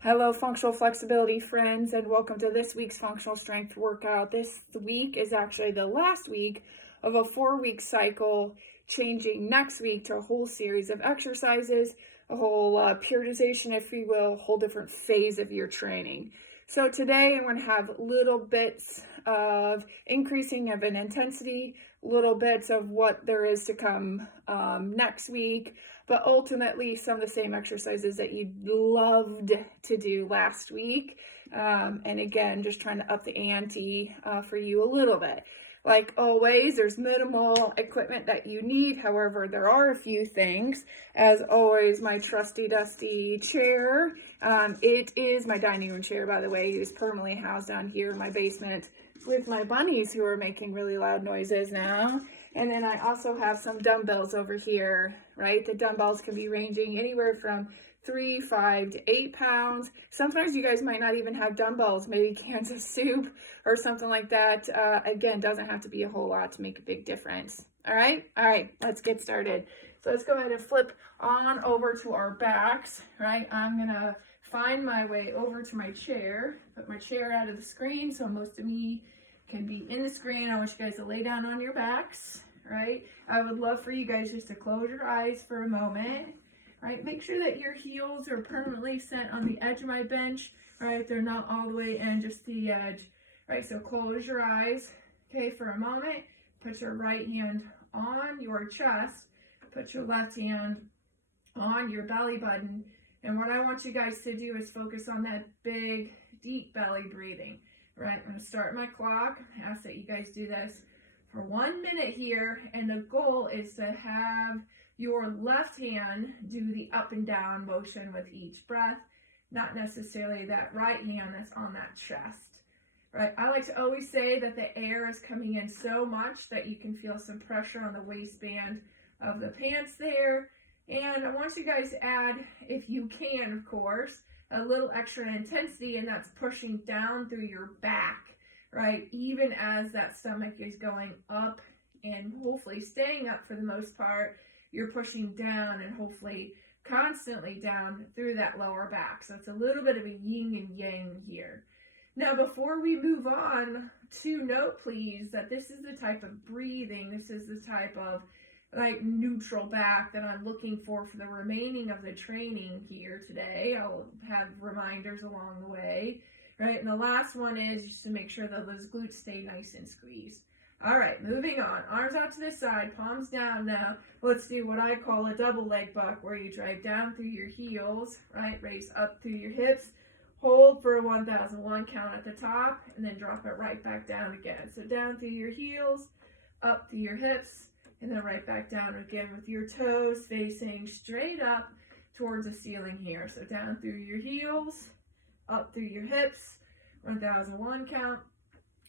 Hello, functional flexibility friends, and welcome to this week's functional strength workout. This week is actually the last week of a 4-week cycle, changing next week to a whole series of exercises, a whole periodization, if you will, a whole different phase of your training. So today I'm going to have little bits of increasing of an intensity, little bits of what there is to come next week, but ultimately some of the same exercises that you loved to do last week. And again, just trying to up the ante for you a little bit. Like always, there's minimal equipment that you need. However, there are a few things. As always, my trusty dusty chair. It is my dining room chair, by the way. It is permanently housed down here in my basement with my bunnies who are making really loud noises now. And then I also have some dumbbells over here, right? The dumbbells can be ranging anywhere from 3, 5 to 8 pounds. Sometimes you guys might not even have dumbbells, maybe cans of soup or something like that. Again, doesn't have to be a whole lot to make a big difference. All right, let's get started. So let's go ahead and flip on over to our backs, right? I'm gonna find my way over to my chair, put my chair out of the screen so most of me can be in the screen. I want you guys to lay down on your backs, right? I would love for you guys just to close your eyes for a moment. Right, make sure that your heels are permanently set on the edge of my bench, right? They're not all the way in, just the edge, right? So close your eyes, okay, for a moment. Put your right hand on your chest, put your left hand on your belly button, and what I want you guys to do is focus on that big, deep belly breathing, right? I'm gonna start my clock. I ask that you guys do this for 1 minute here, and the goal is to have your left hand do the up and down motion with each breath, not necessarily that right hand that's on that chest, right? I like to always say that the air is coming in so much that you can feel some pressure on the waistband of the pants there. And I want you guys to add, if you can, of course, a little extra intensity, and that's pushing down through your back, right? Even as that stomach is going up and hopefully staying up for the most part, you're pushing down and hopefully constantly down through that lower back. So it's a little bit of a yin and yang here. Now, before we move on, to note, please, that this is the type of breathing, this is the type of like neutral back that I'm looking for the remaining of the training here today. I'll have reminders along the way, right? And the last one is just to make sure that those glutes stay nice and squeezed. All right, moving on. Arms out to the side, palms down now. Let's do what I call a double leg buck, where you drive down through your heels, right? Raise up through your hips. Hold for a 1001 count at the top, and then drop it right back down again. So down through your heels, up through your hips, and then right back down again with your toes facing straight up towards the ceiling here. So down through your heels, up through your hips, 1001 count,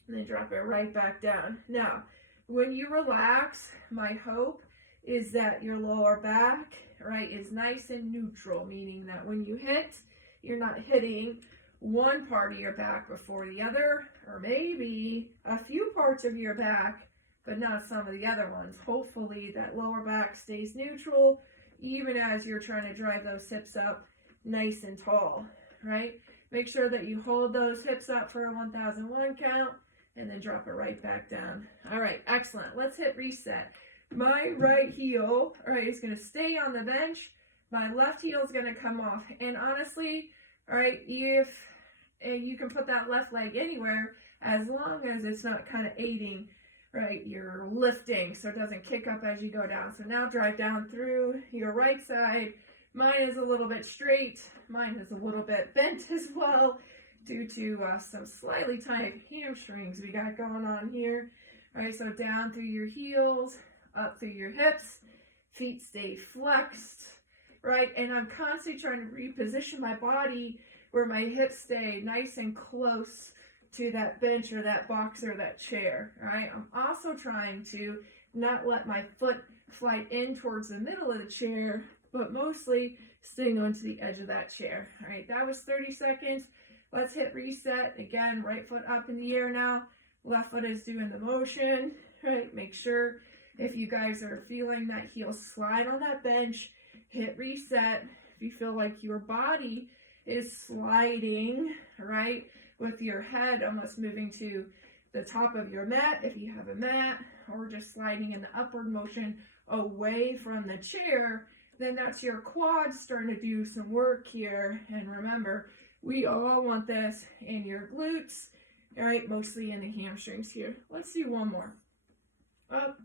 and then drop it right back down. Now, when you relax, my hope is that your lower back, right, is nice and neutral, meaning that when you hit, you're not hitting one part of your back before the other, or maybe a few parts of your back, but not some of the other ones. Hopefully that lower back stays neutral, even as you're trying to drive those hips up nice and tall, right? Make sure that you hold those hips up for a 1001 count, and then drop it right back down. All right, excellent. Let's hit reset. My right heel, all right, is going to stay on the bench. My left heel is going to come off. And honestly, all right, if you can put that left leg anywhere, as long as it's not kind of aiding, right, you're lifting, so it doesn't kick up as you go down. So now drive down through your right side. Mine is a little bit straight. Mine is a little bit bent as well, due to some slightly tight hamstrings we got going on here. All right, so down through your heels, up through your hips, feet stay flexed, right? And I'm constantly trying to reposition my body where my hips stay nice and close to that bench or that box or that chair, all right? I'm also trying to not let my foot fly in towards the middle of the chair, but mostly staying onto the edge of that chair. All right, that was 30 seconds. Let's hit reset. Again, right foot up in the air now. Left foot is doing the motion, right? Make sure if you guys are feeling that heel slide on that bench, hit reset. If you feel like your body is sliding, right, with your head almost moving to the top of your mat if you have a mat, or just sliding in the upward motion away from the chair, then that's your quads starting to do some work here. And remember, we all want this in your glutes, all right, mostly in the hamstrings here. Let's do one more. Up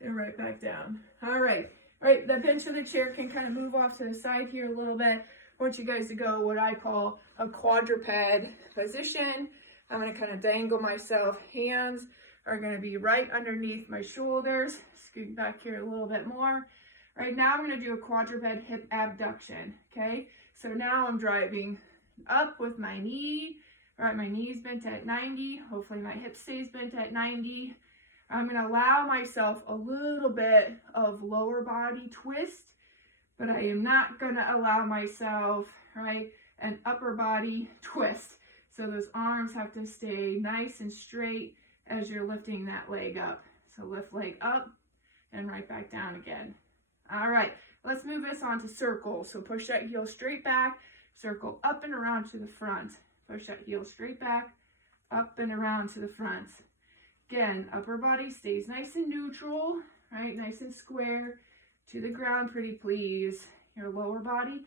and right back down. All right. All right, the bench of the chair can kind of move off to the side here a little bit. I want you guys to go what I call a quadruped position. I'm going to kind of dangle myself. Hands are going to be right underneath my shoulders. Scoot back here a little bit more. Right now I'm going to do a quadruped hip abduction, okay? So now I'm driving up with my knee. All right, my knee's bent at 90. Hopefully my hip stays bent at 90. I'm going to allow myself a little bit of lower body twist, but I am not going to allow myself, right, an upper body twist. So those arms have to stay nice and straight as you're lifting that leg up. So lift leg up and right back down again. All right, let's move this on to circles. So push that heel straight back, circle up and around to the front. Push that heel straight back, up and around to the front. Again, upper body stays nice and neutral, right? Nice and square to the ground, pretty please. Your lower body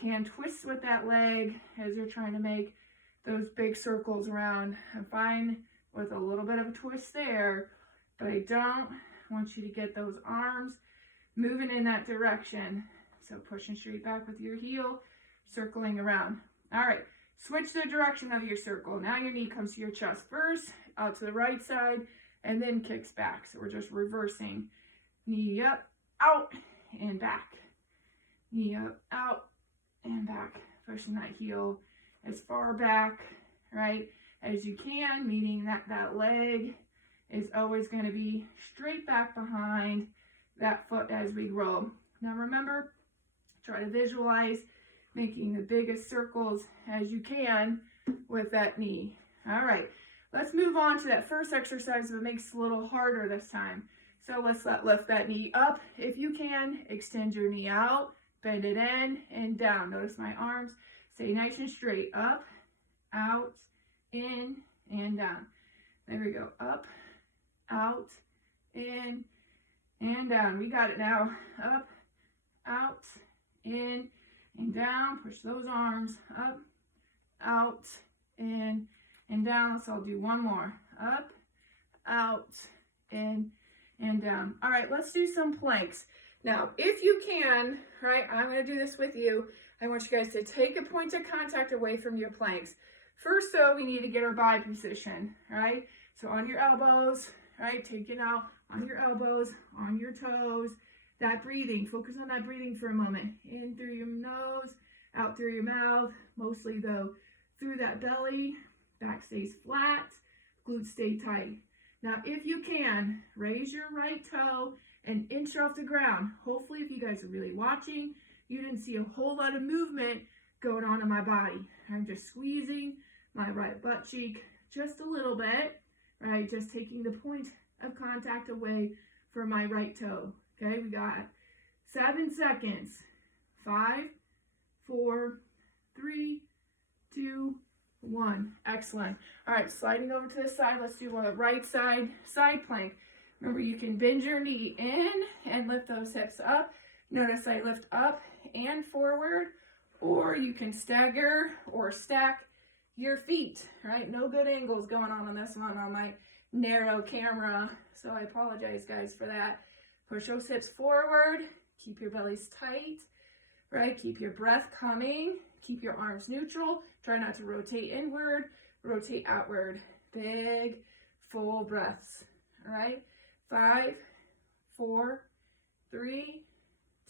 can twist with that leg as you're trying to make those big circles around. I'm fine with a little bit of a twist there, but I don't want you to get those arms moving in that direction. So pushing straight back with your heel, circling around. All right, switch the direction of your circle. Now your knee comes to your chest first, out to the right side, and then kicks back. So we're just reversing. Knee up, out, and back. Knee up, out, and back. Pushing that heel as far back, right, as you can, meaning that that leg is always going to be straight back behind that foot as we grow. Now remember, try to visualize making the biggest circles as you can with that knee. All right, let's move on to that first exercise, but it makes it a little harder this time. So let's lift that knee up. If you can, extend your knee out, bend it in and down. Notice my arms stay nice and straight. Up, out, in, and down. There we go. Up, out, in, and down. We got it now. Up, out, in, and down. Push those arms up, out, in, and down. So I'll do one more. Up, out, in, and down. All right, let's do some planks. Now, if you can, right, I'm going to do this with you. I want you guys to take a point of contact away from your planks. First, though, we need to get our body position, right? So on your elbows, right, take it out on your elbows, on your toes. That breathing, focus on that breathing for a moment. In through your nose, out through your mouth, mostly though through that belly. Back stays flat, glutes stay tight. Now, if you can, raise your right toe an inch off the ground. Hopefully, if you guys are really watching, you didn't see a whole lot of movement going on in my body. I'm just squeezing my right butt cheek just a little bit, right? Just taking the point of contact away from my right toe. Okay, we got 7 seconds. 5, 4, 3, 2, 1. Excellent. All right, sliding over to the side. Let's do a right side plank. Remember, you can bend your knee in and lift those hips up. Notice I lift up and forward, or you can stagger or stack your feet, right? No good angles going on this one on my narrow camera, so I apologize, guys, for that. Push those hips forward, keep your bellies tight, right? Keep your breath coming, keep your arms neutral, try not to rotate inward, rotate outward. Big, full breaths, all right? 5, 4, 3,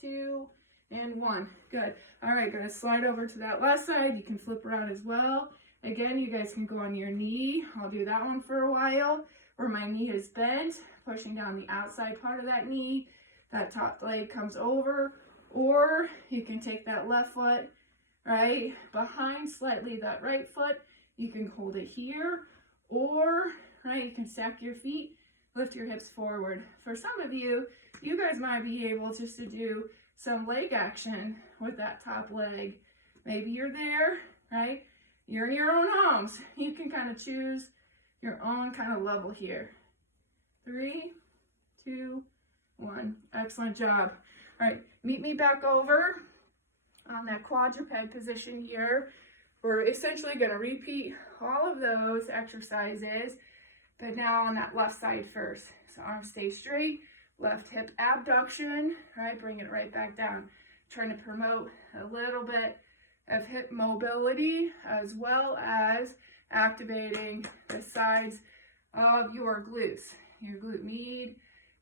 2, and 1. Good. All right, gonna slide over to that left side. You can flip around as well. Again, you guys can go on your knee. I'll do that one for a while, where my knee is bent, pushing down the outside part of that knee. That top leg comes over, or you can take that left foot, right, behind slightly that right foot. You can hold it here, or, right, you can stack your feet, lift your hips forward. For some of you, you guys might be able just to do some leg action with that top leg. Maybe you're there, right? You're in your own homes. You can kind of choose your own kind of level here. 3, 2, 1. Excellent job. All right, meet me back over on that quadruped position here. We're essentially going to repeat all of those exercises, but now on that left side first. So arms stay straight, left hip abduction, right? Bring it right back down. Trying to promote a little bit of hip mobility as well as activating the sides of your glutes, your glute med,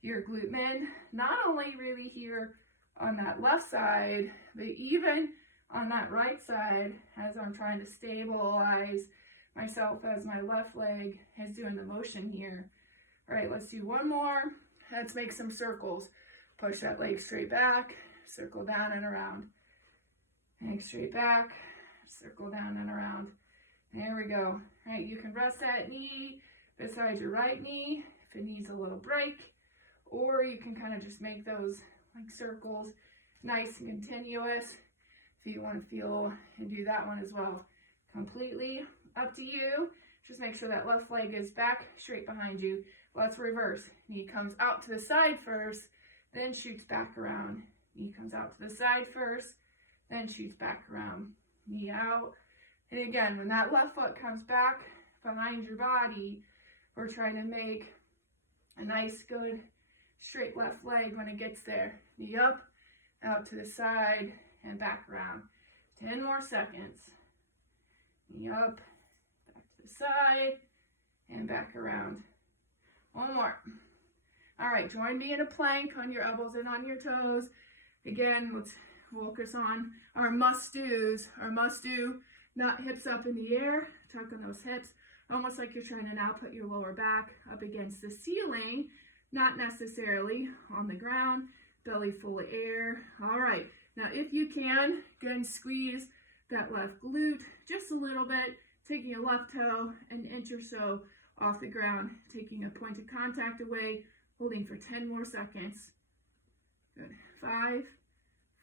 your glute min, not only really here on that left side, but even on that right side as I'm trying to stabilize myself as my left leg is doing the motion here. All right, let's do one more. Let's make some circles. Push that leg straight back, circle down and around. Leg straight back, circle down and around. There we go. All right, you can rest that knee beside your right knee if it needs a little break, or you can kind of just make those like circles nice and continuous if you want to feel and do that one as well. Completely up to you. Just make sure that left leg is back straight behind you. Let's reverse. Knee comes out to the side first, then shoots back around. Knee comes out to the side first, then shoots back around. Knee out. And again, when that left foot comes back behind your body, we're trying to make a nice, good, straight left leg when it gets there. Knee up, out to the side, and back around. 10 more seconds. Knee up, back to the side, and back around. One more. All right, join me in a plank on your elbows and on your toes. Again, let's focus on our must-dos. Our must-do, not hips up in the air, tuck on those hips, almost like you're trying to now put your lower back up against the ceiling, not necessarily on the ground, belly full of air. All right, now if you can, again, squeeze that left glute just a little bit, taking your left toe an inch or so off the ground, taking a point of contact away, holding for 10 more seconds. Good. 5,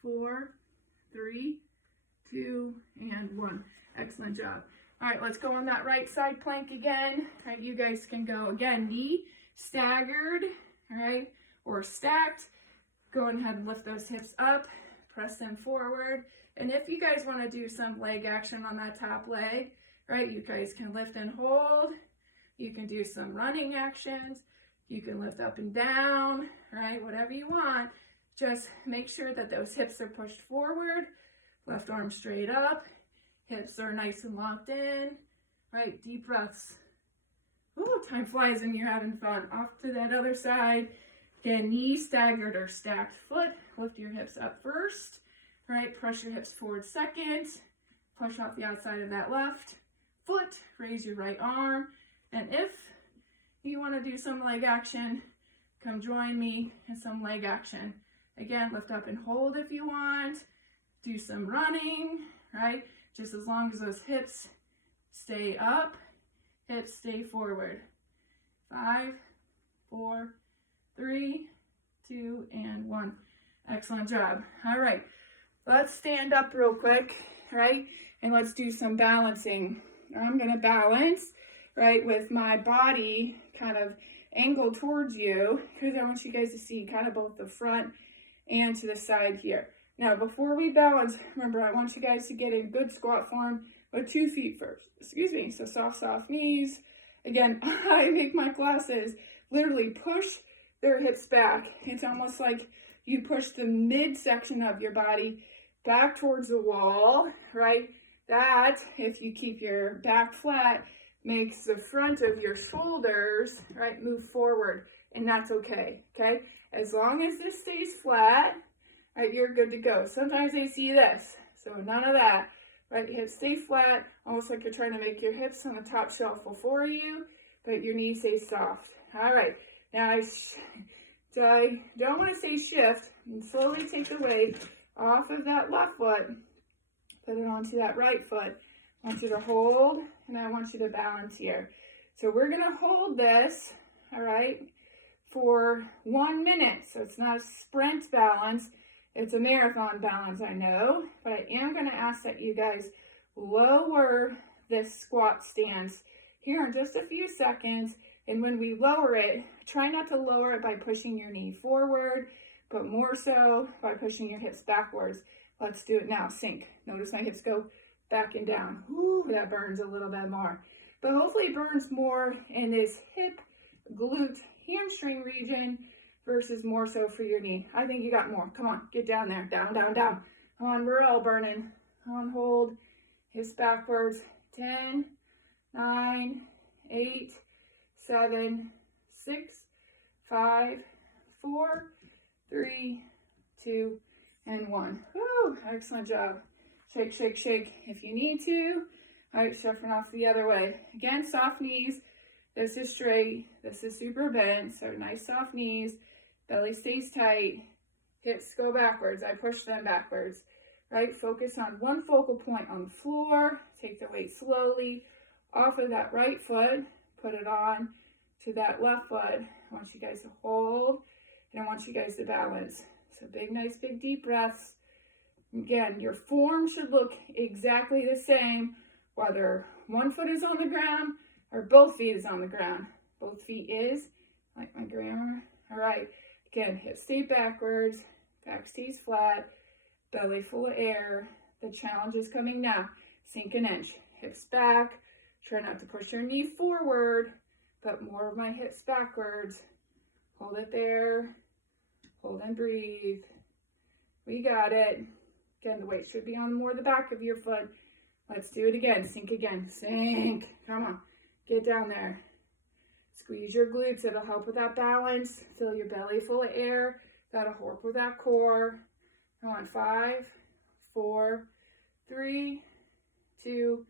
4, 3, 2, and 1. Excellent job. All right, let's go on that right side plank again. All right, you guys can go again, knee staggered, all right, or stacked. Go ahead and lift those hips up, press them forward. And if you guys want to do some leg action on that top leg, right, you guys can lift and hold. You can do some running actions. You can lift up and down, right, whatever you want. Just make sure that those hips are pushed forward, left arm straight up, hips are nice and locked in, right, deep breaths. Ooh, time flies when you're having fun. Off to that other side. Again, knee staggered or stacked foot. Lift your hips up first, right, press your hips forward second, push off the outside of that left foot, raise your right arm, and if you want to do some leg action, come join me in some leg action. Again, lift up and hold if you want. Do some running, right? Just as long as those hips stay up, hips stay forward. 5, 4, 3, 2, and 1. Excellent job. All right, let's stand up real quick, right? And let's do some balancing. I'm going to balance, right, with my body kind of angled towards you, because I want you guys to see kind of both the front and to the side here. Now, before we balance, remember, I want you guys to get in good squat form with 2 feet first. Excuse me. So soft knees. Again, I make my classes literally push their hips back. It's almost like you push the midsection of your body back towards the wall, right? That, if you keep your back flat, makes the front of your shoulders, right, move forward. And that's okay, okay? As long as this stays flat, right, you're good to go. Sometimes I see this, so none of that, right? Hips stay flat, almost like you're trying to make your hips on the top shelf before you, but your knees stay soft. All right, now I don't want to say shift, and slowly take the weight off of that left foot, put it onto that right foot. I want you to hold, and I want you to balance here. So we're gonna hold this, all right, for 1 minute. So it's not a sprint balance, it's a marathon balance, I know, but I am gonna ask that you guys lower this squat stance here in just a few seconds. And when we lower it, try not to lower it by pushing your knee forward, but more so by pushing your hips backwards. Let's do it now. Sink. Notice my hips go back and down. Ooh, that burns a little bit more. But hopefully it burns more in this hip, glute, hamstring region versus more so for your knee. I think you got more. Come on, get down there. Down, down, down. Come on, we're all burning. On, hold. Hips backwards. 10, 9, 8, 7, 6, 5, 4, 3, 2, and 1. Woo, excellent job. Shake, shake, shake if you need to. All right, shuffling off the other way. Again, soft knees. This is straight. This is super bent. So nice soft knees. Belly stays tight. Hips go backwards. I push them backwards. Right? Focus on one focal point on the floor. Take the weight slowly off of that right foot. Put it on to that left foot. I want you guys to hold, and I want you guys to balance. So big, nice, big, deep breaths. Again, your form should look exactly the same, whether one foot is on the ground or both feet is on the ground. Both feet is, like my grammar. All right. Again, hips stay backwards, back stays flat, belly full of air. The challenge is coming now. Sink an inch. Hips back. Try not to push your knee forward, but more of my hips backwards. Hold it there. Hold and breathe. We got it. Again, the weight should be on more the back of your foot. Let's do it again. Sink again. Sink. Come on. Get down there. Squeeze your glutes. It'll help with that balance. Fill your belly full of air. That'll help with that core. Come on. 5, 4, 3, 2,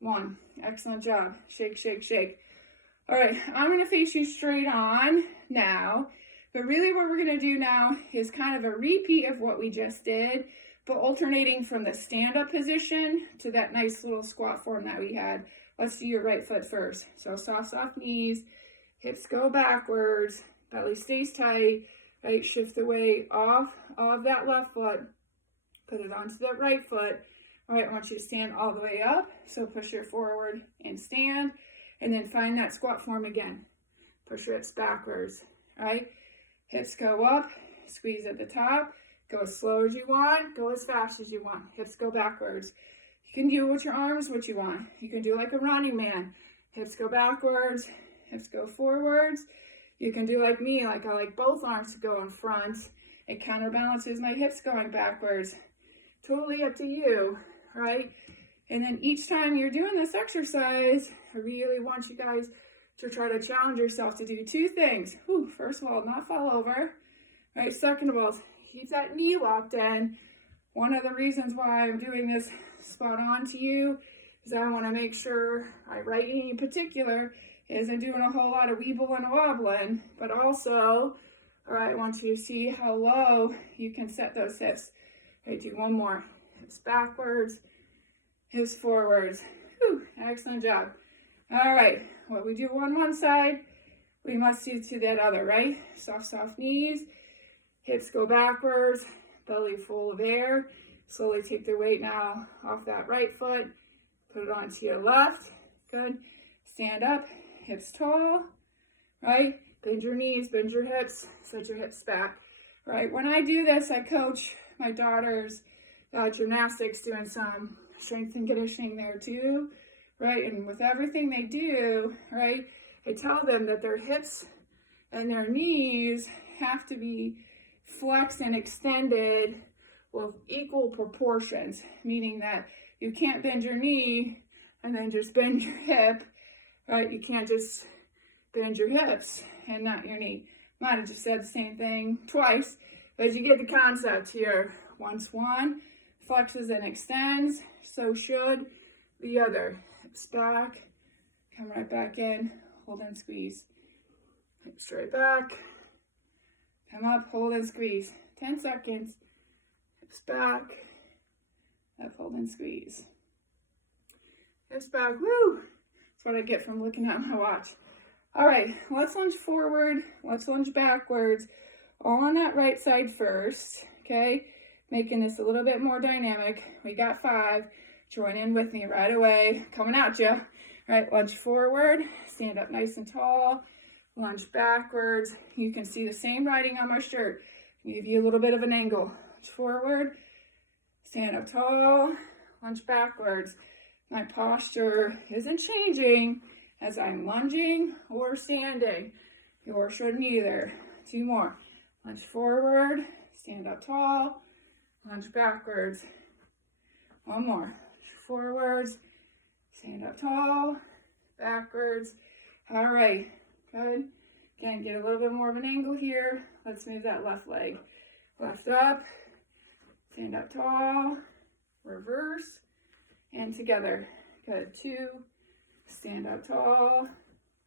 1. Excellent job. Shake, shake, shake. All right. I'm going to face you straight on now. But really what we're going to do now is kind of a repeat of what we just did, but alternating from the stand-up position to that nice little squat form that we had. Let's do your right foot first. So soft knees, hips go backwards, belly stays tight, right? Shift the weight off of that left foot, put it onto that right foot. All right, I want you to stand all the way up. So push your forward and stand, and then find that squat form again. Push your hips backwards, all right? Hips go up, squeeze at the top. Go as slow as you want, go as fast as you want. Hips go backwards. You can do with your arms what you want. You can do like a running man. Hips go backwards, hips go forwards. You can do like me, like I like both arms to go in front. It counterbalances my hips going backwards. Totally up to you, right? And then each time you're doing this exercise, I really want you guys to try to challenge yourself to do two things. First of all, not fall over, right? Second of all, keep that knee locked in. One of the reasons why I'm doing this spot on to you is I want to make sure my right knee in particular isn't doing a whole lot of weeble and wobbling, but also, all right, I want you to see how low you can set those hips. Okay, do one more. Hips backwards, hips forwards. Excellent job. All right, what we do on one side, we must do to that other, right? Soft knees. Hips go backwards, belly full of air. Slowly take the weight now off that right foot. Put it onto your left. Good. Stand up, hips tall, right? Bend your knees, bend your hips, set your hips back. Right, when I do this, I coach my daughters gymnastics, doing some strength and conditioning there too, right? And with everything they do, right, I tell them that their hips and their knees have to be flexed and extended with equal proportions, meaning that you can't bend your knee and then just bend your hip, right? You can't just bend your hips and not your knee. Might have just said the same thing twice, but you get the concept here. Once one flexes and extends, so should the other. Hips back, come right back in, hold and squeeze. Hips straight back, come up, hold and squeeze. 10 seconds. Hips back, up, hold and squeeze. Hips back, woo! That's what I get from looking at my watch. All right, let's lunge forward, let's lunge backwards, all on that right side first, okay? Making this a little bit more dynamic. We got 5. Join in with me right away. Coming at you. All right, lunge forward, stand up nice and tall, lunge backwards. You can see the same writing on my shirt. Give you a little bit of an angle. Lunge forward, stand up tall, lunge backwards. My posture isn't changing as I'm lunging or standing. Yours shouldn't either. 2 more. Lunge forward, stand up tall, lunge backwards. 1 more. Lunge forwards, stand up tall, backwards. All right, good. Again, get a little bit more of an angle here. Let's move that left leg. Left up, stand up tall, reverse, and together. Good. 2, stand up tall,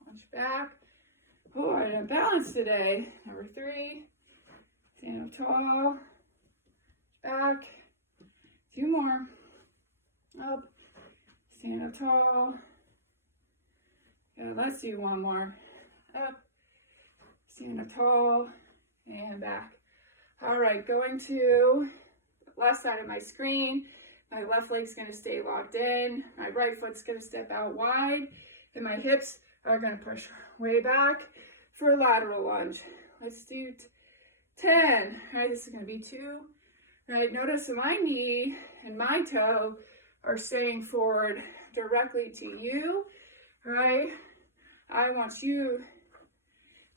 lunge back. Oh, I didn't balance today. Number 3, stand up tall, back. 2 more. Up, stand up tall. Yeah, let's do 1 more. Up, stand up tall, and back. All right, going to the left side of my screen. My left leg's going to stay locked in. My right foot's going to step out wide, and my hips are going to push way back for a lateral lunge. Let's do 10. All right, this is going to be 2. All right, notice that my knee and my toe are staying forward directly to you. All right, I want you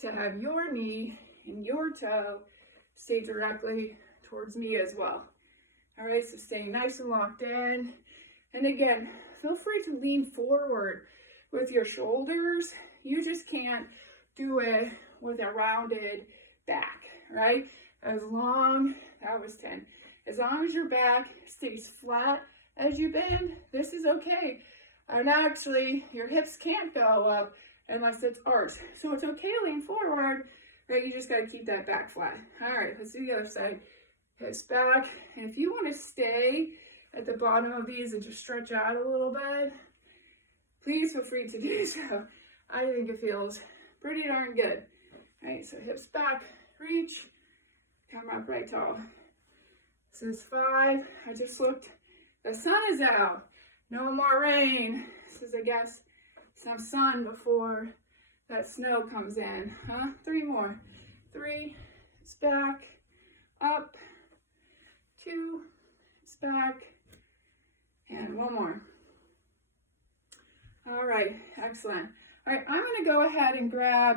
to have your knee and your toe stay directly towards me as well. All right, so staying nice and locked in. And again, feel free to lean forward with your shoulders. You just can't do it with a rounded back, right? That was 10. As long as your back stays flat as you bend, this is okay. And actually, your hips can't go up unless it's arched. So it's okay to lean forward, right? You just got to keep that back flat. All right, let's do the other side. Hips back. And if you want to stay at the bottom of these and just stretch out a little bit, please feel free to do so. I think it feels pretty darn good. All right, so hips back, reach, come up right tall. This is 5. I just looked. The sun is out. No more rain. This is, I guess, some sun before that snow comes in. 3 more. 3, it's back, up, 2, it's back, and 1 more. All right, excellent. All right, I'm going to go ahead and grab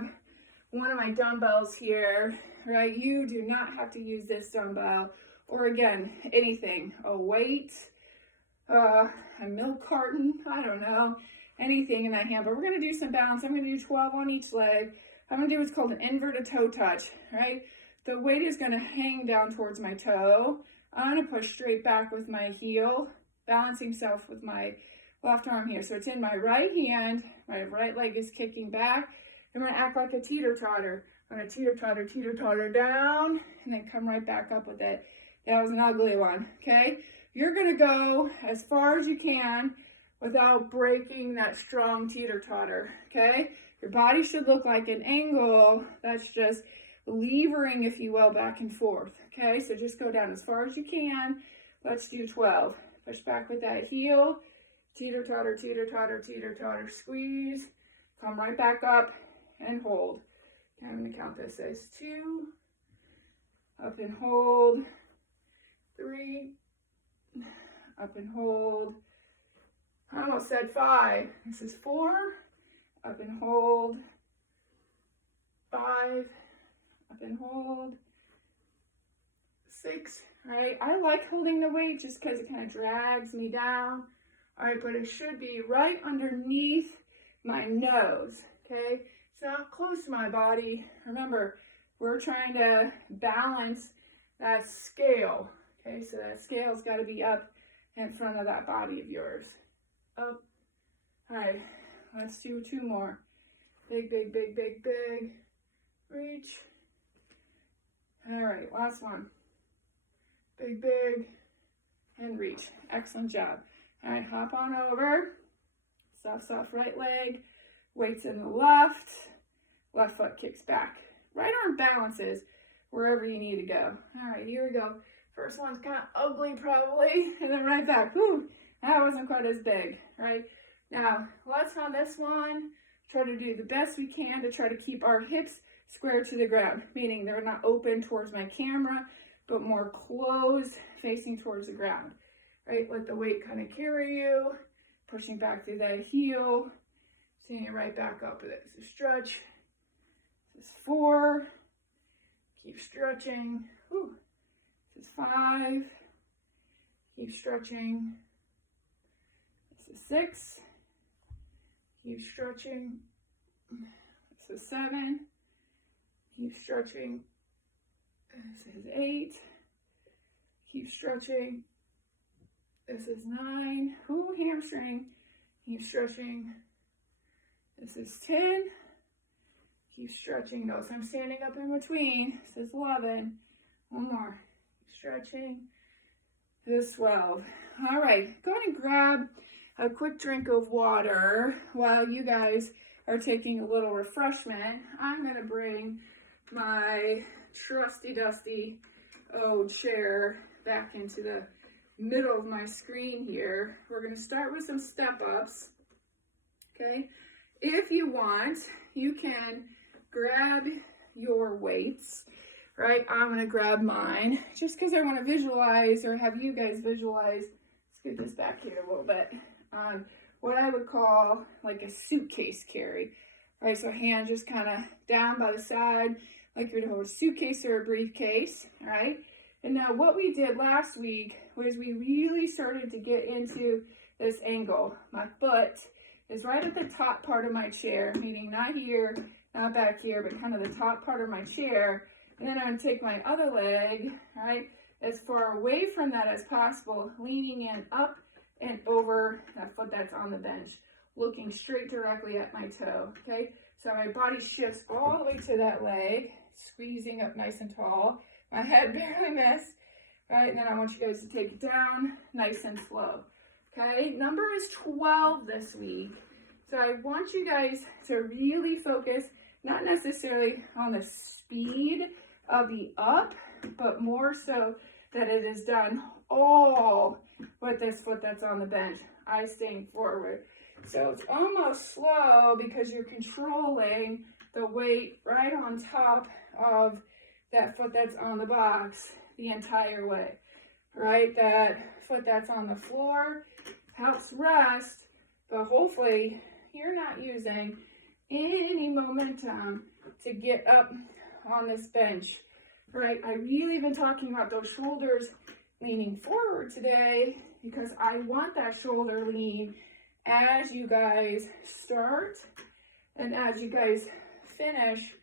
one of my dumbbells here. Right, you do not have to use this dumbbell, or again, anything, a weight, a milk carton, I don't know, anything in that hand. But we're going to do some balance. I'm going to do 12 on each leg. I'm going to do what's called an inverted toe touch, right? The weight is going to hang down towards my toe. I'm going to push straight back with my heel, balancing self with my left arm here. So it's in my right hand, my right leg is kicking back. I'm going to act like a teeter-totter. I'm going to teeter-totter down, and then come right back up with it. That was an ugly one, okay? You're going to go as far as you can without breaking that strong teeter-totter, okay? Your body should look like an angle that's just levering, if you will, back and forth, okay? So just go down as far as you can. Let's do 12. Push back with that heel. Teeter-totter, teeter-totter, teeter-totter, squeeze. Come right back up and hold. I'm going to count this as 2. Up and hold. 3. Up and hold. I almost said 5. This is 4. Up and hold. 5. Up and hold. 6. All right, I like holding the weight just because it kind of drags me down. All right, but it should be right underneath my nose, okay? It's not close to my body. Remember, we're trying to balance that scale, okay? So that scale's got to be up in front of that body of yours. Up. All right, let's do 2 more. Big, big, big, big, big. Reach. All right, last one. Big, big, and reach. Excellent job. All right, hop on over. Soft right leg. Weights in the left. Left foot kicks back. Right arm balances wherever you need to go. All right, here we go. First one's kind of ugly probably, and then right back. Whew, That wasn't quite as big, right? Now, let's on this one try to do the best we can to try to keep our hips square to the ground, meaning they're not open towards my camera, but more closed, facing towards the ground, right? Let the weight kind of carry you, pushing back through that heel, standing right back up with it. So stretch. This is 4. Keep stretching. Whew. This is 5. Keep stretching. This is 6. Keep stretching. This is 7. Keep stretching. This is 8. Keep stretching. This is 9. Ooh, hamstring. Keep stretching. This is 10. Keep stretching. Notice I'm standing up in between. This is 11. One more. Keep stretching. This is 12. All right. Go ahead and grab a quick drink of water while you guys are taking a little refreshment. I'm going to bring my trusty dusty chair back into the middle of my screen here. We're going to start with some step ups. Okay. If you want, you can grab your weights, right? I'm going to grab mine just because I want to visualize or have you guys visualize. Let's get this back here a little bit. What I would call like a suitcase carry, right? So hands just kind of down by the side, like you're holding a suitcase or a briefcase, all right? And now what we did last week was we really started to get into this angle. My foot is right at the top part of my chair, meaning not here, not back here, but kind of the top part of my chair. And then I'm going to take my other leg, right, as far away from that as possible, leaning in up and over that foot that's on the bench, looking straight directly at my toe, okay? So my body shifts all the way to that leg, squeezing up nice and tall. My head barely missed, right? And then I want you guys to take it down nice and slow, okay? Number is 12 this week. So I want you guys to really focus, not necessarily on the speed of the up, but more so that it is done all with this foot that's on the bench, eyes staying forward. So it's almost slow because you're controlling the weight right on top of that foot that's on the box the entire way, right? That foot that's on the floor helps rest, but hopefully you're not using any momentum to get up on this bench, right? I really been talking about those shoulders leaning forward today because I want that shoulder lean as you guys start and as you guys finish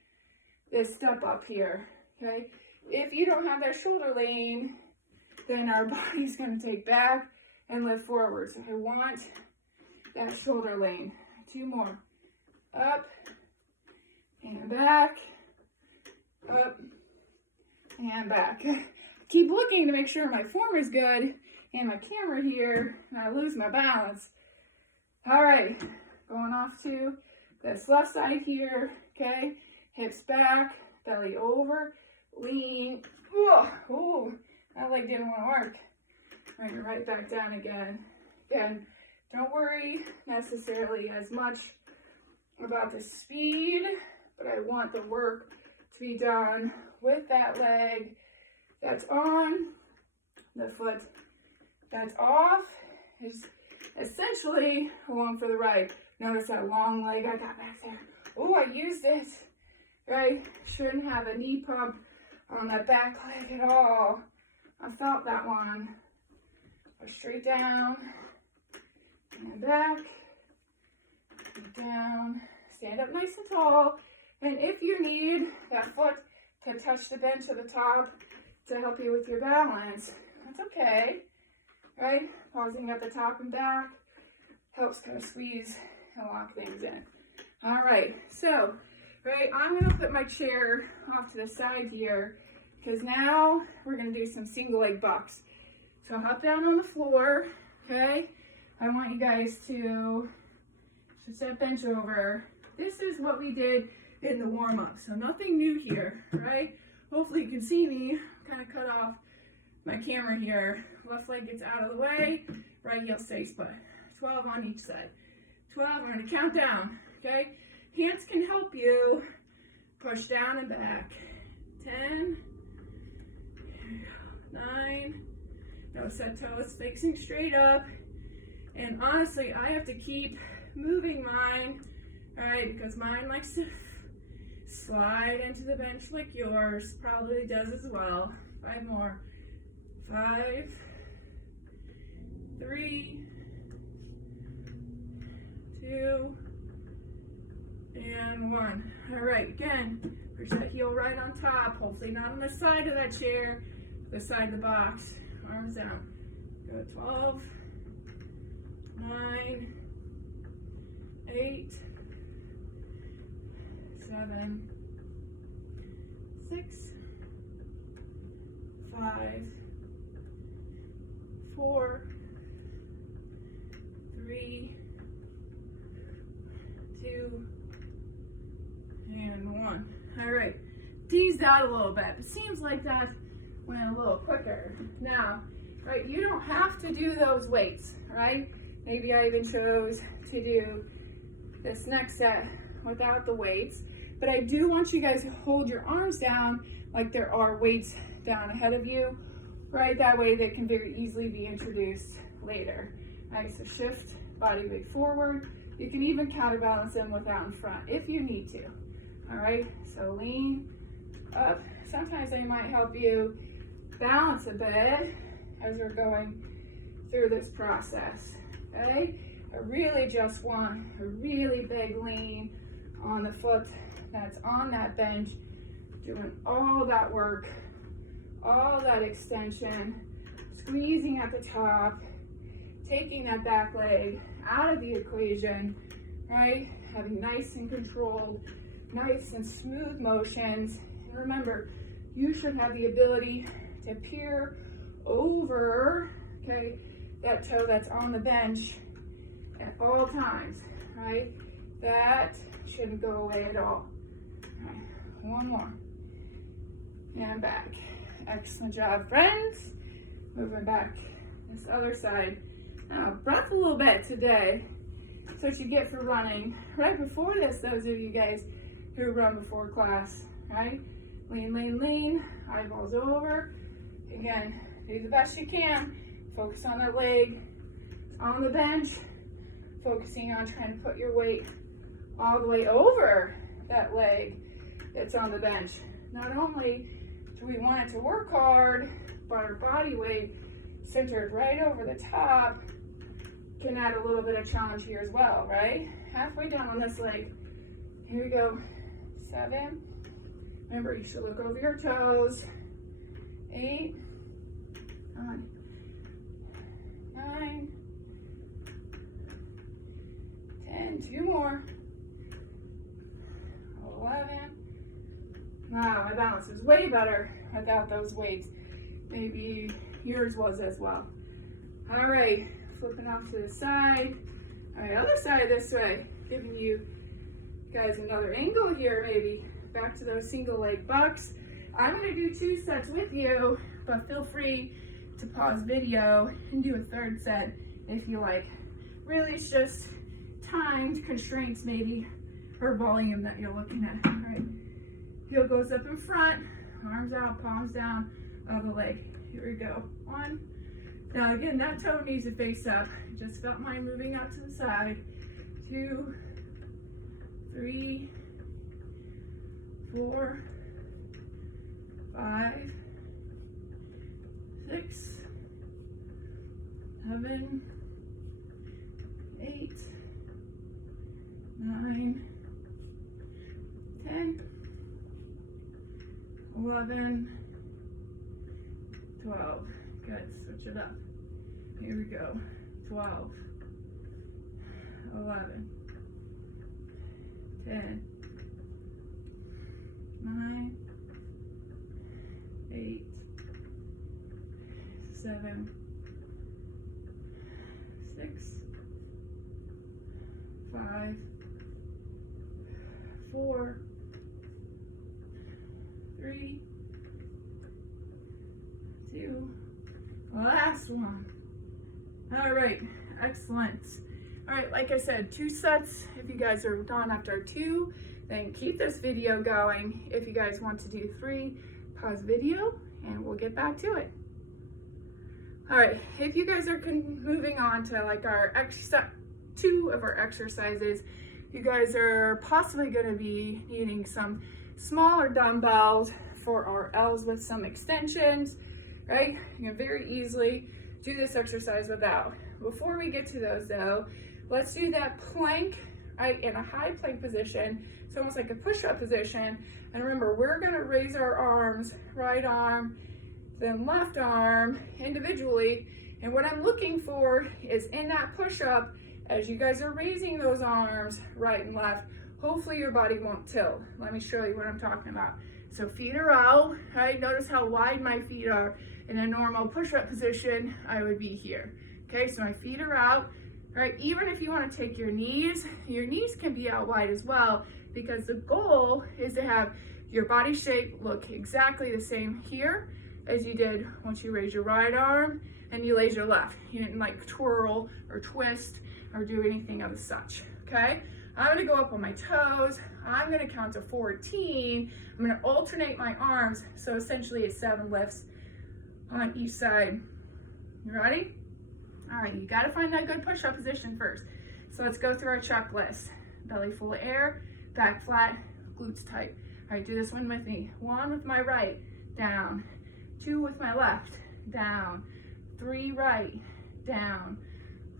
this step up here, okay? If you don't have that shoulder lean, then our body's going to take back and lift forward. So I want that shoulder lean. 2 more. Up and back, up and back. Keep looking to make sure my form is good and my camera here and I lose my balance. All right, going off to this left side here, okay? Hips back, belly over, lean. Ooh, that leg didn't want to work. Bring it right back down again. Again, don't worry necessarily as much about the speed, but I want the work to be done with that leg that's on, the foot that's off is essentially along for the ride. Notice that long leg I got back there. Oh, I used it, right? Shouldn't have a knee pump on that back leg at all. I felt that one. Go straight down and back, down, stand up nice and tall. And if you need that foot to touch the bench at the top to help you with your balance, that's okay, right? Pausing at the top and back helps kind of squeeze and lock things in. All right, so, right, I'm gonna put my chair off to the side here because now we're gonna do some single leg bucks. So hop down on the floor, okay? I want you guys to set bench over. This is what we did in the warm-up, so nothing new here, right? Hopefully you can see me kind of cut off my camera here. Left leg gets out of the way, right heel stays put. 12 on each side. 12, I'm gonna count down, okay? Hands can help you push down and back. 10, 9, no set toes, facing straight up. And honestly, I have to keep moving mine, all right, because mine likes to slide into the bench like yours probably does as well. 5 more. 5, 3, 2, and 1. All right, again, push that heel right on top, hopefully not on the side of that chair, the side of the box. Arms out. Go 12, 9, 8, 7, 6, 5, 4, 3, 2, and 1. All right, tease that a little bit. It seems like that went a little quicker. Now, right, you don't have to do those weights, right? Maybe I even chose to do this next set without the weights, but I do want you guys to hold your arms down like there are weights down ahead of you, right? That way they can very easily be introduced later. All right, so shift body weight forward. You can even counterbalance them without in front if you need to. All right, so lean up. Sometimes they might help you balance a bit as we're going through this process, okay? I really just want a really big lean on the foot that's on that bench, doing all that work, all that extension, squeezing at the top, taking that back leg out of the equation, right? Having nice and controlled, nice and smooth motions. And remember, you should have the ability to peer over, okay, that toe that's on the bench at all times, right? That shouldn't go away at all. All right, one more. And back. Excellent job, friends. Moving back this other side. Now, breath a little bit today. That's what you get for running. Right before this, those of you guys who run before class, right? Lean, lean, lean. Eyeballs over. Again, do the best you can. Focus on that leg on the bench. Focusing on trying to put your weight all the way over that leg that's on the bench. Not only do we want it to work hard, but our body weight centered right over the top can add a little bit of challenge here as well, right? Halfway down on this leg. Here we go. 7. Remember, you should look over your toes. 8. 9. 10. 2 more. 11. Wow, my balance is way better without those weights. Maybe yours was as well. All right, flipping off to the side. All right, other side this way. Giving you guys another angle here, maybe. Back to those single leg bucks. I'm gonna do 2 sets with you, but feel free to pause video and do a 3rd set if you like. Really, it's just timed constraints maybe, or volume that you're looking at. All right, heel goes up in front, arms out, palms down of the leg. Here we go. 1. Now again, that toe needs to face up. Just felt mine moving out to the side. 2, 3, 4, 5, 6, 7, 8, 9, 10, 11, 12. Good, switch it up. Here we go. 12, 11, 10, 9, 8, 7, 6, 5, 4, 3, 2, Last one. All right, excellent. All right, like I said, 2 sets. If you guys are done after 2, then keep this video going. If you guys want to do 3, pause video and we'll get back to it. All right, if you guys are moving on to like our 2 of our exercises, you guys are possibly going to be needing some smaller dumbbells for our L's with some extensions, right? You can very easily do this exercise without. Before we get to those though, let's do that plank, right, in a high plank position. It's almost like a push-up position. And remember, we're gonna raise our arms, right arm, then left arm individually. And what I'm looking for is in that push-up, as you guys are raising those arms, right and left, hopefully your body won't tilt. Let me show you what I'm talking about. So feet are out, right? Notice how wide my feet are. In a normal push-up position, I would be here. Okay, so my feet are out, right? Even if you want to take your knees can be out wide as well, because the goal is to have your body shape look exactly the same here as you did once you raise your right arm and you raise your left. You didn't like twirl or twist or do anything of such, okay? I'm gonna go up on my toes. I'm gonna count to 14. I'm gonna alternate my arms, so essentially it's 7 lifts on each side. You ready? All right, you gotta find that good push-up position first. So let's go through our checklist. Belly full of air, back flat, glutes tight. All right, do this one with me. 1 with my right, down. 2 with my left, down. 3 right, down.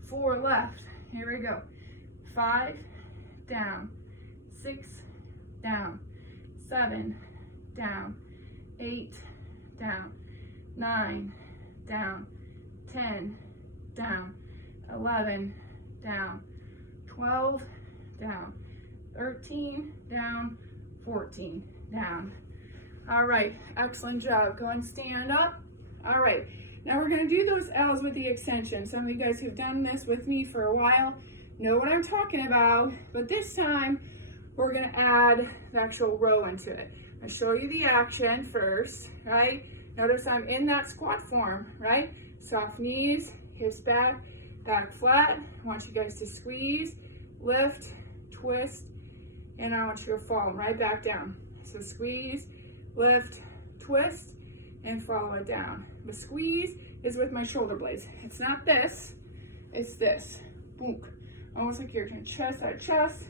4 left, here we go. 5, down. 6, down. 7, down. 8, down. 9, down. 10, down. 11, down. 12, down. 13, down. 14, down. All right, excellent job. Go and stand up. All right, now we're gonna do those L's with the extension. Some of you guys who've done this with me for a while know what I'm talking about, but this time we're gonna add the actual row into it. I'll show you the action first, right? Notice I'm in that squat form, right? Soft knees, hips back, back flat. I want you guys to squeeze, lift, twist, and I want you to fall right back down. So squeeze, lift, twist, and follow it down. The squeeze is with my shoulder blades. It's not this, it's this. Boom. Almost like you're gonna chest out chest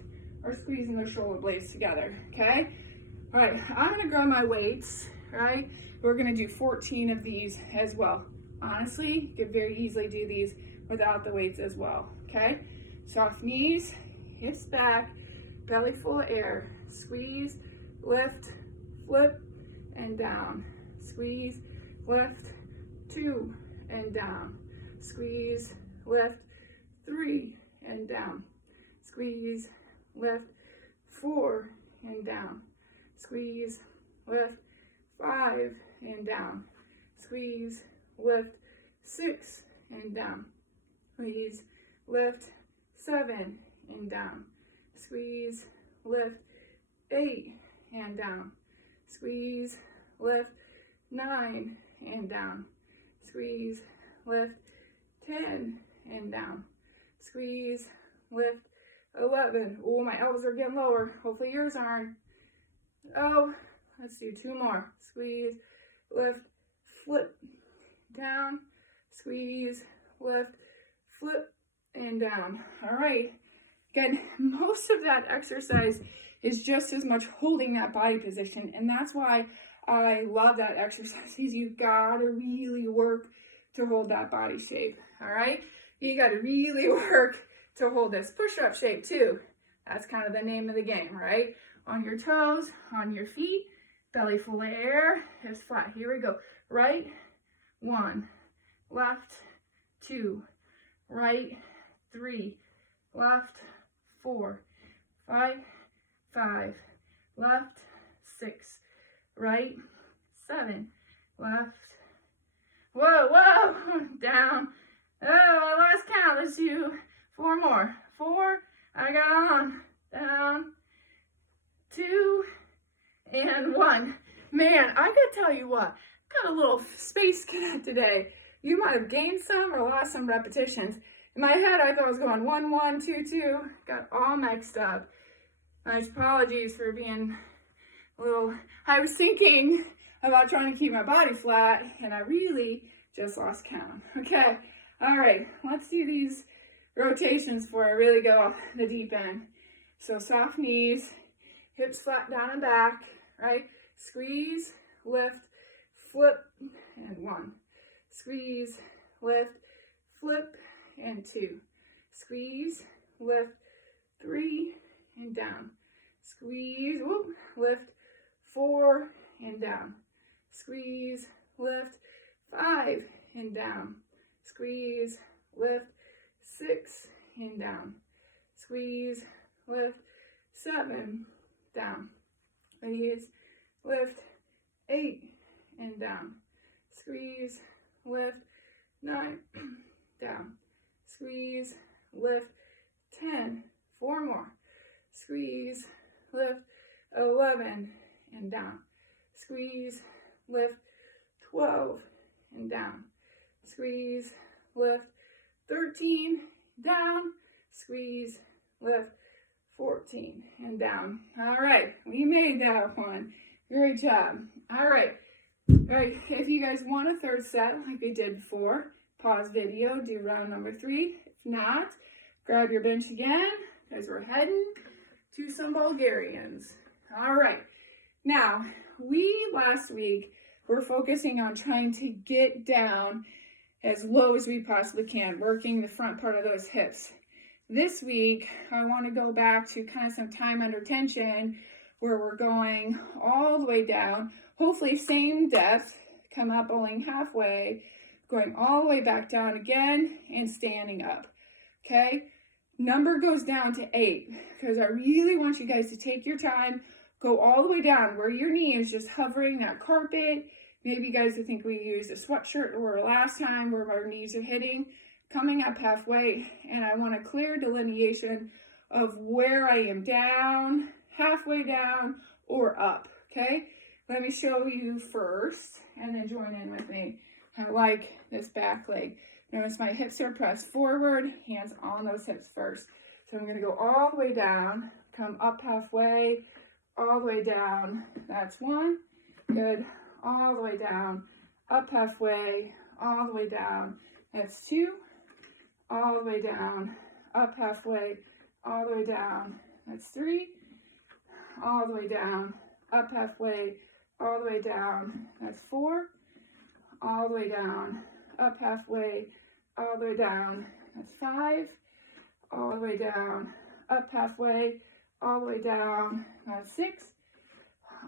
or squeezing those shoulder blades together, okay? All right, I'm gonna grab my weights, right? We're gonna do 14 of these as well. Honestly, you could very easily do these without the weights as well, okay? Soft knees, hips back, belly full of air. Squeeze, lift, flip, and down. Squeeze, lift, 2, and down. Squeeze, lift, 3, and down. Squeeze, lift, 4, and down. Squeeze, lift, 5, and down. Squeeze, lift, 6, and down. Squeeze, lift, 7, and down. Squeeze, lift, 8, and down. Squeeze, lift, 9, and down. Squeeze, lift, 10, and down. Squeeze, lift, 11. Oh, my elbows are getting lower. Hopefully yours aren't. Oh, let's do 2 more. Squeeze, lift, flip, down. Squeeze, lift, flip, and down. All right. Again, most of that exercise is just as much holding that body position, and that's why I love that exercise, is you gotta really work to hold that body shape, all right? You gotta really work to hold this push-up shape too. That's kind of the name of the game, right? On your toes, on your feet, belly full of air, hips flat. Here we go. Right, 1, left, 2, right, 3, left, 4, 5, left, 6, right, 7, left, whoa, down, oh, last count, let's do 4 more, 4, I got on, down, 2, and 1. Man, I gotta tell you what, got a little space cadet today. You might have gained some or lost some repetitions. In my head, I thought I was going 1, 1, 2, 2. Got all mixed up. My apologies for being a little, I was thinking about trying to keep my body flat, and I really just lost count. Okay, all right, let's do these rotations before I really go off the deep end. So soft knees, hips flat down and back, right? Squeeze, lift, flip, and 1. Squeeze, lift, flip, and 2. Squeeze, lift, 3, and down. Squeeze, whoop, lift, 4, and down. Squeeze, lift, 5, and down. Squeeze, lift, 6, and down. Squeeze, lift, 7, down. Squeeze, lift, 8, and down. Squeeze, lift, 9, down. Squeeze, lift, 10, 4 more. Squeeze, lift, 11, and down. Squeeze, lift, 12, and down. Squeeze, lift, 13, down. Squeeze, lift, 14, and down. All right, we made that one. Great job. All right. All right, if you guys want a third set like we did before, pause video, do round number 3. If not, grab your bench again, because we're heading to some Bulgarians. All right. Now, last week were focusing on trying to get down as low as we possibly can, working the front part of those hips. This week, I want to go back to kind of some time under tension where we're going all the way down, hopefully same depth, come up only halfway, going all the way back down again and standing up, okay? Number goes down to 8 because I really want you guys to take your time, go all the way down where your knee is just hovering that carpet. Maybe you guys would think we used a sweatshirt or last time where our knees are hitting, coming up halfway, and I want a clear delineation of where I am down, halfway down, or up, okay? Let me show you first, and then join in with me. I like this back leg. Notice my hips are pressed forward, hands on those hips first. So I'm gonna go all the way down, come up halfway, all the way down. That's 1, good. All the way down, up halfway, all the way down. That's 2, all the way down, up halfway, all the way down. That's 3, all the way down, up halfway, all the way down. That's 4, all the way down, up halfway, all the way down. That's 5, all the way down, up halfway, all the way down. That's 6,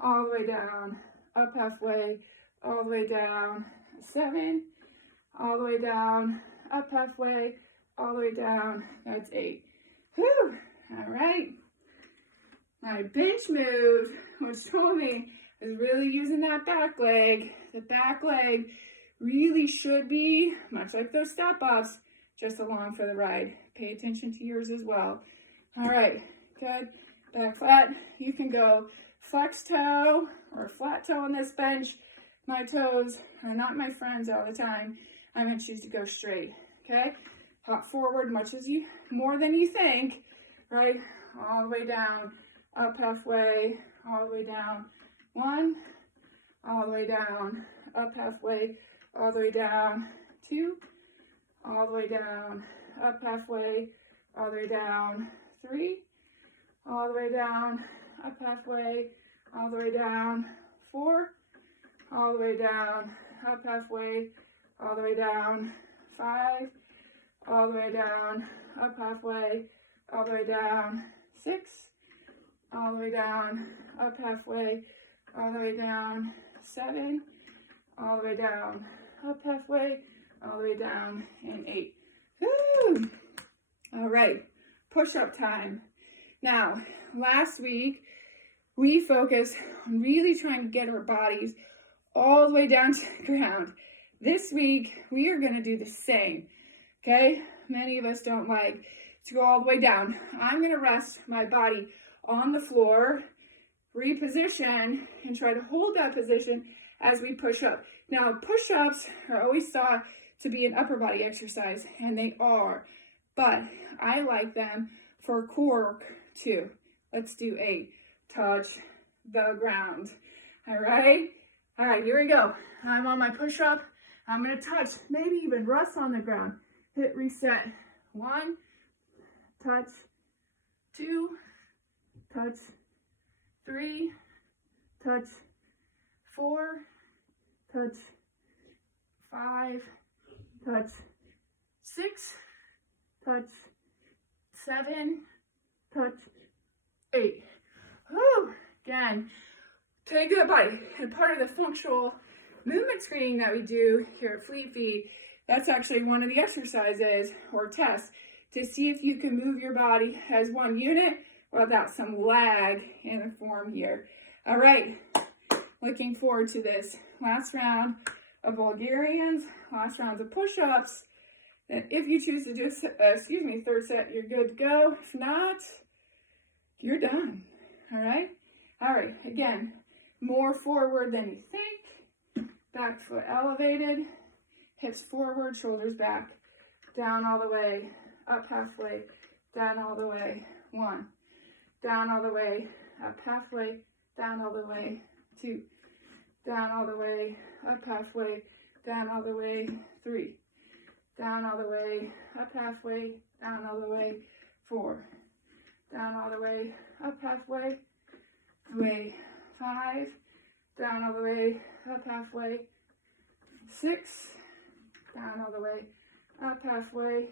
all the way down, up halfway, all the way down. 7, all the way down, up halfway, all the way down. That's 8. Whew, all right. My bench move, which told me I was really using that back leg. The back leg really should be, much like those step-ups, just along for the ride. Pay attention to yours as well. All right, good. Back flat. You can go flex toe or flat toe on this bench. My toes are not my friends all the time. I'm going to choose to go straight, okay? Hop forward more than you think, right? All the way down, up halfway, all the way down. 1, all the way down, up halfway, all the way down. 2, all the way down, up halfway, all the way down. 3, all the way down, up halfway, all the way down. 4, all the way down, up halfway, all the way down. 5, all the way down, up halfway, all the way down. 6, all the way down, up halfway, all the way down. 7, all the way down, up halfway, all the way down, and 8. Woo! All right, push-up time. Now, last week, we focused on really trying to get our bodies all the way down to the ground. This week, we are going to do the same, okay? Many of us don't like to go all the way down. I'm going to rest my body on the floor, reposition, and try to hold that position as we push up. Now, push-ups are always thought to be an upper body exercise, and they are, but I like them for core work too. Let's do 8. Touch the ground. All right, here we go. I'm on my push-up. I'm gonna touch, maybe even rest on the ground. Hit reset. 1, touch, 2, touch, 3, touch, 4, touch, 5, touch, 6, touch, 7, touch, 8. Woo! Again, take a good body. And part of the functional movement screening that we do here at Fleet Feet, that's actually one of the exercises or tests to see if you can move your body as one unit without some lag in the form here. All right, looking forward to this last round of Bulgarians, last rounds of push-ups. And if you choose to do, third set, you're good to go. If not, you're done. All right, again, more forward than you think. Back foot elevated, hips forward, shoulders back, down all the way, up halfway, down all the way, 1, down all the way, up halfway, down all the way, 2, down all the way, up halfway, down all the way, 3, down all the way, up halfway, down all the way, 4, down all the way, up halfway, 5, down all the way, up halfway, 6, down all the way, up halfway,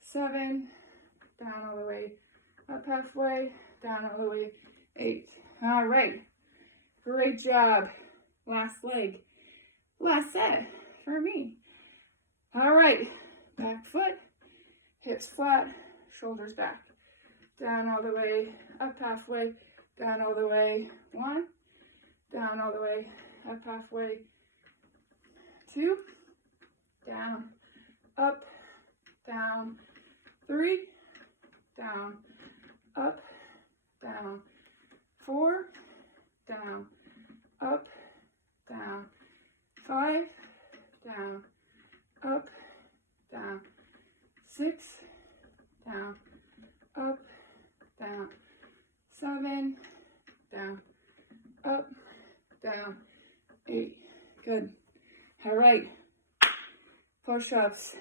7, down all the way, up halfway, down all the way, 8. All right, great job. Last leg, last set for me. All right, back foot, hips flat, shoulders back, down all the way, up halfway, down all the way, 1, down all the way, up halfway, 2, down, up, down, 3, down, up, down, 4, down, up, down, 5, down, up, down, 6, down, up, down, 7, down, up, down, 8. Good. All right. Push-ups.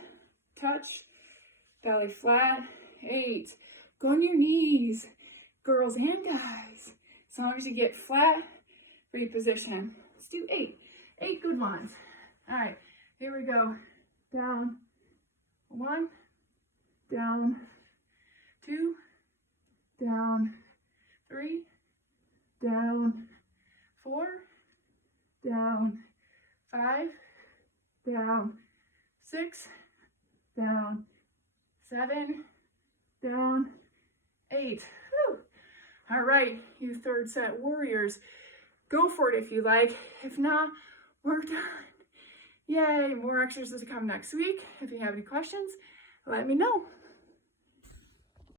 Touch. Belly flat. 8. Go on your knees, girls and guys. As long as you get flat, reposition. Let's do 8. 8 good ones. All right. Here we go. Down. 1. Down. 2. Down. 3. Down. 4. Down. 5. Down. 6. Down. 7. Down. 8. Whew. All right, you third set warriors, go for it if you like. If not, we're done. Yay, more exercises to come next week. If you have any questions, let me know.